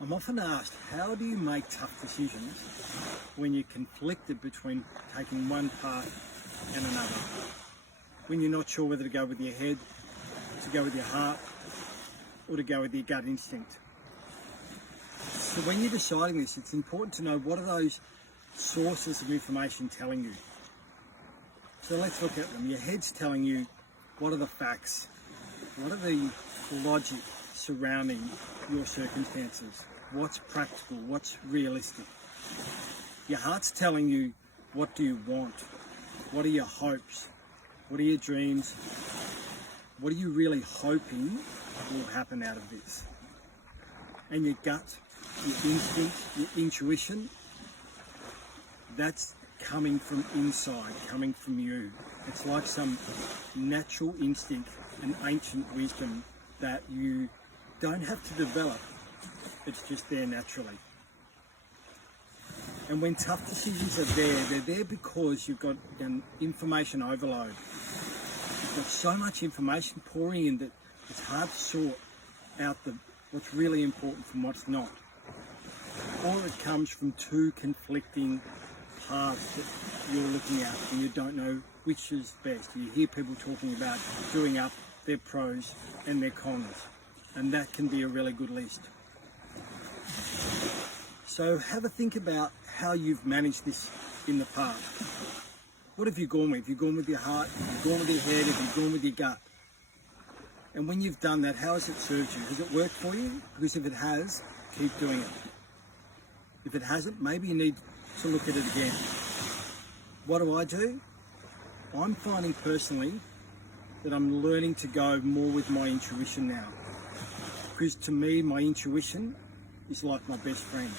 I'm often asked, how do you make tough decisions when you're conflicted between taking one path and another? When you're not sure whether to go with your head, to go with your heart, or to go with your gut instinct. So when you're deciding this, it's important to know what are those sources of information telling you. So let's look at them. Your head's telling you what are the facts, what are the logic surrounding your circumstances, what's practical, what's realistic. Your heart's telling you what do you want, what are your hopes, what are your dreams, what are you really hoping will happen out of this. And your gut, your instinct, your intuition, that's coming from inside, coming from you. It's like some natural instinct, an ancient wisdom that you don't have to develop, it's just there naturally. And when tough decisions are there, they're there because you've got an information overload. You've got so much information pouring in that it's hard to sort out what's really important from what's not. Or it comes from two conflicting paths that you're looking at and you don't know which is best. You hear people talking about doing up their pros and their cons, and that can be a really good list. So have a think about how you've managed this in the past. What have you gone with? Have you gone with your heart? Have you gone with your head? Have you gone with your gut? And when you've done that, how has it served you? Has it worked for you? Because if it has, keep doing it. If it hasn't, maybe you need to look at it again. What do? I'm finding personally that I'm learning to go more with my intuition now. Because to me, my intuition is like my best friend.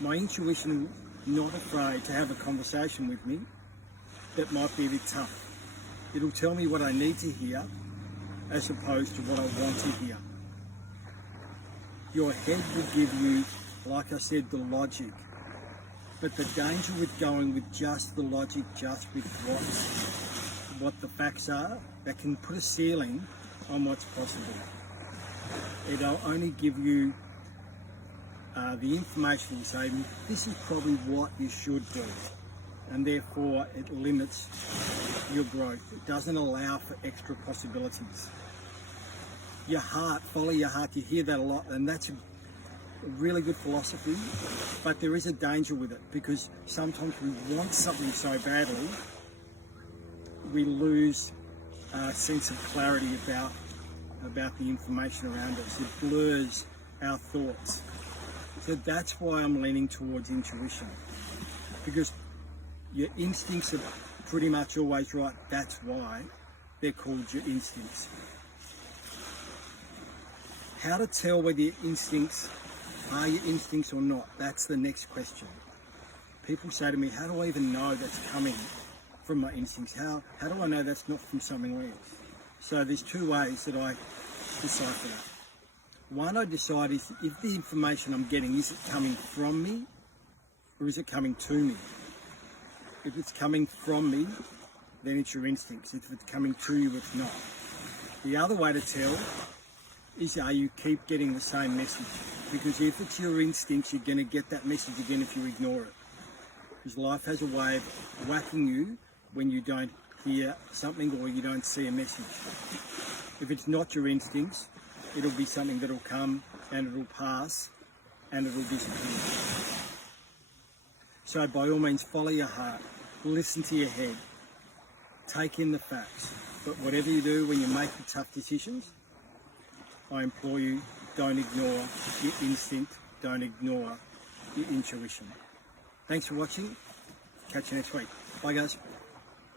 My intuition is not afraid to have a conversation with me that might be a bit tough. It'll tell me what I need to hear as opposed to what I want to hear. Your head will give you, like I said, the logic. But the danger with going with just the logic, just with what the facts are, that can put a ceiling on what's possible. It'll only give you the information to say, this is probably what you should do. And therefore it limits your growth. It doesn't allow for extra possibilities. Your heart, follow your heart, you hear that a lot, and that's a really good philosophy, but there is a danger with it because sometimes we want something so badly, we lose a sense of clarity about the information around us. It blurs our thoughts. So that's why I'm leaning towards intuition, because your instincts are pretty much always right. That's why they're called your instincts. How to tell whether your instincts are your instincts or not? That's the next question. People say to me, how do I even know that's coming from my instincts? How do I know that's not from something else? So there's two ways that I decipher that. One I decide is if the information I'm getting, is it coming from me or is it coming to me? If it's coming from me, then it's your instincts. If it's coming to you, it's not. The other way to tell is are you keep getting the same message? Because if it's your instincts, you're going to get that message again if you ignore it. Because life has a way of whacking you when you don't hear something or you don't see a message. If it's not your instincts, it'll be something that'll come and it'll pass and it'll disappear. So by all means, follow your heart, listen to your head, take in the facts. But whatever you do when you make the tough decisions, I implore you, don't ignore your instinct, don't ignore your intuition. Thanks for watching. Catch you next week. Bye guys.